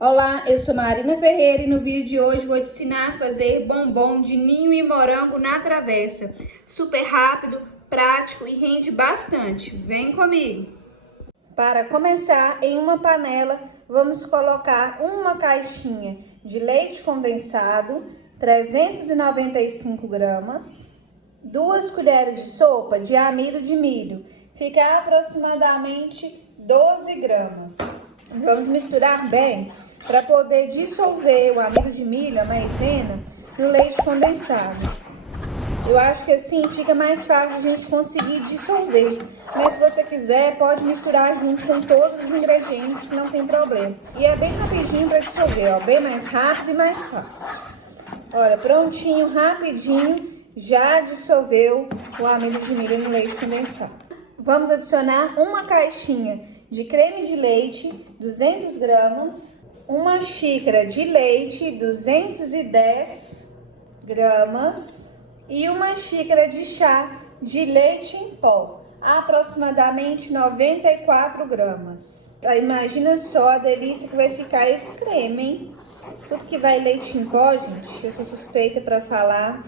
Olá, eu sou Marina Ferreira e no vídeo de hoje vou te ensinar a fazer bombom de ninho e morango na travessa. Super rápido, prático e rende bastante. Vem comigo! Para começar, em uma panela, vamos colocar uma caixinha de leite condensado, 395 gramas, 2 colheres de sopa de amido de milho, fica aproximadamente 12 gramas. Vamos misturar bem para poder dissolver o amido de milho, a maisena, no leite condensado. Eu acho que assim fica mais fácil a gente conseguir dissolver. Mas se você quiser, pode misturar junto com todos os ingredientes, que não tem problema. E é bem rapidinho para dissolver, ó, bem mais rápido e mais fácil. Olha, prontinho, rapidinho, já dissolveu o amido de milho no leite condensado. Vamos adicionar uma caixinha de creme de leite, 200 gramas, uma xícara de leite, 210 gramas, e uma xícara de chá de leite em pó, aproximadamente 94 gramas. Imagina só a delícia que vai ficar esse creme, hein? Tudo que vai leite em pó, gente, eu sou suspeita para falar.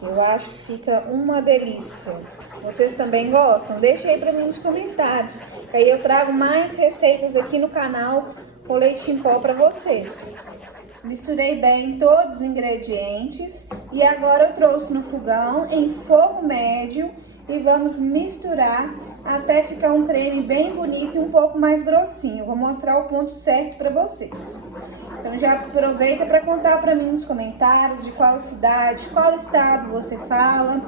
Eu acho que fica uma delícia. Vocês também gostam? Deixa aí para mim nos comentários. Aí eu trago mais receitas aqui no canal com leite em pó para vocês. Misturei bem todos os ingredientes e agora eu trouxe no fogão em fogo médio e vamos misturar até ficar um creme bem bonito e um pouco mais grossinho. Vou mostrar o ponto certo para vocês. Então já aproveita para contar para mim nos comentários de qual cidade, qual estado você fala,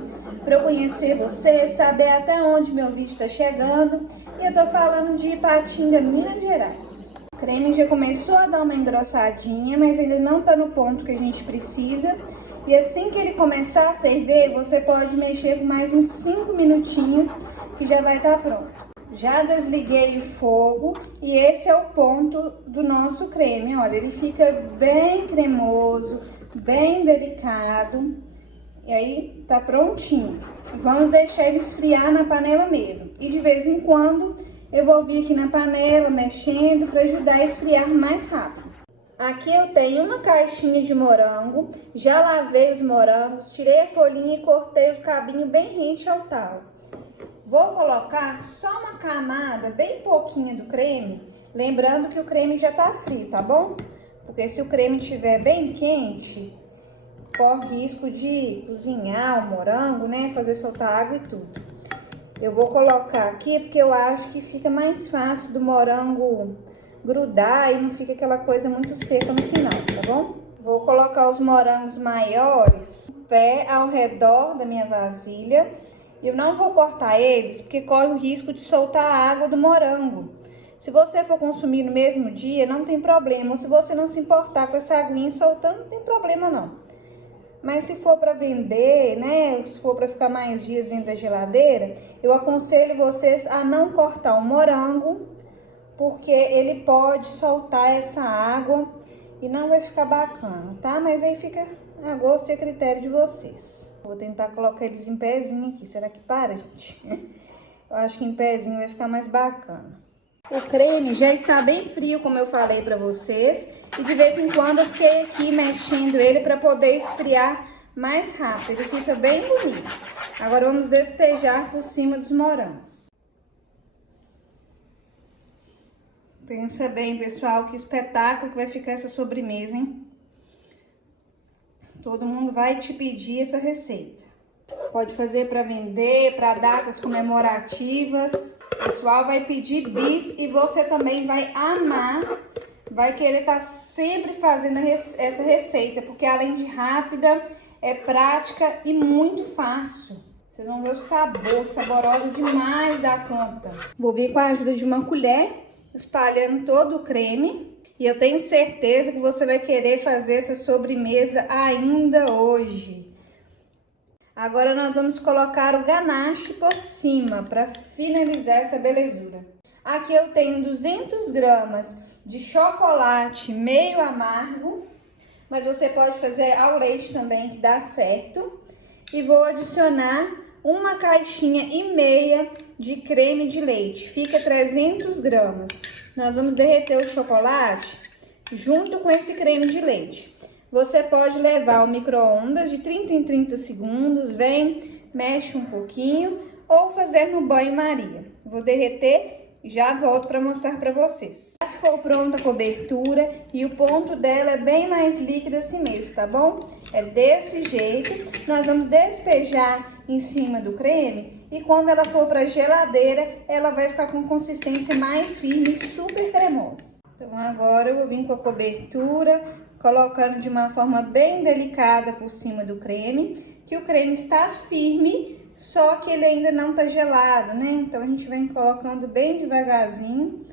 para eu conhecer você, saber até onde meu vídeo está chegando. E eu tô falando de Ipatinga, Minas Gerais. O creme já começou a dar uma engrossadinha, mas ainda não tá no ponto que a gente precisa. E assim que ele começar a ferver, você pode mexer por mais uns 5 minutinhos, que já vai estar pronto. Já desliguei o fogo e esse é o ponto do nosso creme. Olha, ele fica bem cremoso, bem delicado. E aí, tá prontinho. Vamos deixar ele esfriar na panela mesmo. E de vez em quando, eu vou vir aqui na panela, mexendo, para ajudar a esfriar mais rápido. Aqui eu tenho uma caixinha de morango. Já lavei os morangos, tirei a folhinha e cortei o cabinho bem rente ao talo. Vou colocar só uma camada, bem pouquinha do creme, lembrando que o creme já tá frio, tá bom? Porque se o creme estiver bem quente, corre risco de cozinhar o morango, né? Fazer soltar água e tudo. Eu vou colocar aqui porque eu acho que fica mais fácil do morango grudar e não fica aquela coisa muito seca no final, tá bom? Vou colocar os morangos maiores em pé ao redor da minha vasilha. Eu não vou cortar eles porque corre o risco de soltar a água do morango. Se você for consumir no mesmo dia, não tem problema. Ou se você não se importar com essa aguinha soltando, não tem problema não. Mas se for para vender, né, se for para ficar mais dias dentro da geladeira, eu aconselho vocês a não cortar o morango, porque ele pode soltar essa água e não vai ficar bacana, tá? Mas aí fica a gosto e a critério de vocês. Vou tentar colocar eles em pezinho aqui. Será que para, gente? Eu acho que em pezinho vai ficar mais bacana. O creme já está bem frio, como eu falei pra vocês. E de vez em quando eu fiquei aqui mexendo ele pra poder esfriar mais rápido. Ele fica bem bonito. Agora vamos despejar por cima dos morangos. Pensa bem, pessoal, que espetáculo que vai ficar essa sobremesa, hein? Todo mundo vai te pedir essa receita. Pode fazer para vender, para datas comemorativas. O pessoal vai pedir bis e você também vai amar. Vai querer estar sempre fazendo essa receita, porque além de rápida, é prática e muito fácil. Vocês vão ver o sabor, saborosa demais da conta. Vou vir com a ajuda de uma colher, espalhando todo o creme. E eu tenho certeza que você vai querer fazer essa sobremesa ainda hoje. Agora nós vamos colocar o ganache por cima para finalizar essa belezura. Aqui eu tenho 200 gramas de chocolate meio amargo, mas você pode fazer ao leite também, que dá certo. E vou adicionar uma caixinha e meia de creme de leite, fica 300 gramas. Nós vamos derreter o chocolate junto com esse creme de leite. Você pode levar ao micro-ondas de 30 em 30 segundos, vem, mexe um pouquinho, ou fazer no banho-maria. Vou derreter e já volto para mostrar para vocês. Já ficou pronta a cobertura e o ponto dela é bem mais líquido assim mesmo, tá bom? É desse jeito. Nós vamos despejar em cima do creme e quando ela for para a geladeira, ela vai ficar com consistência mais firme e super cremosa. Então agora eu vou vir com a cobertura, colocando de uma forma bem delicada por cima do creme, que o creme está firme, só que ele ainda não tá gelado, né? Então a gente vem colocando bem devagarzinho,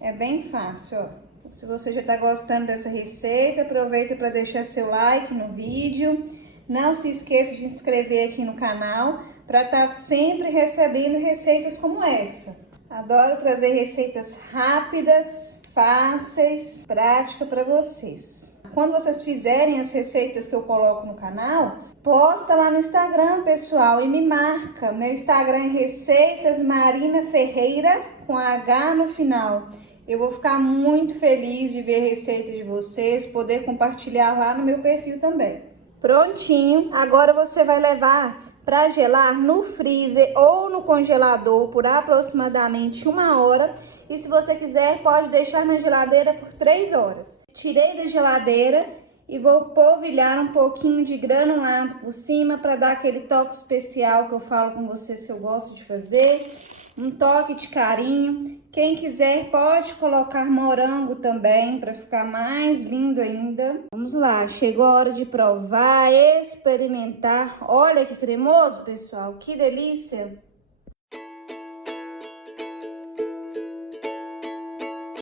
é bem fácil, ó. Se você já tá gostando dessa receita, aproveita para deixar seu like no vídeo. Não se esqueça de se inscrever aqui no canal para estar sempre recebendo receitas como essa. Adoro trazer receitas rápidas, fáceis, práticas para vocês. Quando vocês fizerem as receitas que eu coloco no canal, posta lá no Instagram, pessoal, e me marca. Meu Instagram é Receitas Marina Ferreira, com H no final. Eu vou ficar muito feliz de ver a receita de vocês, poder compartilhar lá no meu perfil também. Prontinho, agora você vai levar para gelar no freezer ou no congelador por aproximadamente 1 hora. E se você quiser, pode deixar na geladeira por 3 horas. Tirei da geladeira e vou polvilhar um pouquinho de granulado por cima para dar aquele toque especial que eu falo com vocês que eu gosto de fazer. Um toque de carinho. Quem quiser pode colocar morango também para ficar mais lindo ainda. Vamos lá, chegou a hora de provar, experimentar. Olha que cremoso, pessoal, que delícia!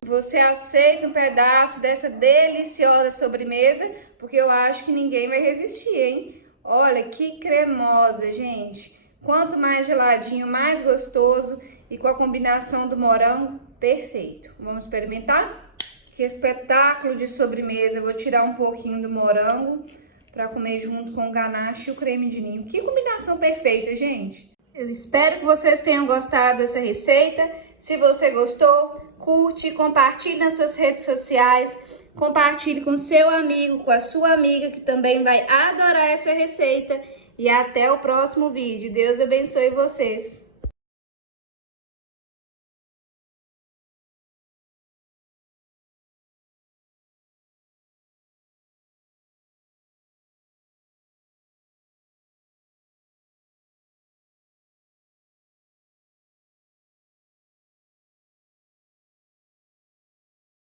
Você aceita um pedaço dessa deliciosa sobremesa? Porque eu acho que ninguém vai resistir, hein? Olha que cremosa, gente! Quanto mais geladinho, mais gostoso e com a combinação do morango, perfeito. Vamos experimentar? Que espetáculo de sobremesa. Eu vou tirar um pouquinho do morango para comer junto com o ganache e o creme de ninho. Que combinação perfeita, gente! Eu espero que vocês tenham gostado dessa receita. Se você gostou, curte, compartilhe nas suas redes sociais, compartilhe com seu amigo, com a sua amiga que também vai adorar essa receita. E até o próximo vídeo. Deus abençoe vocês.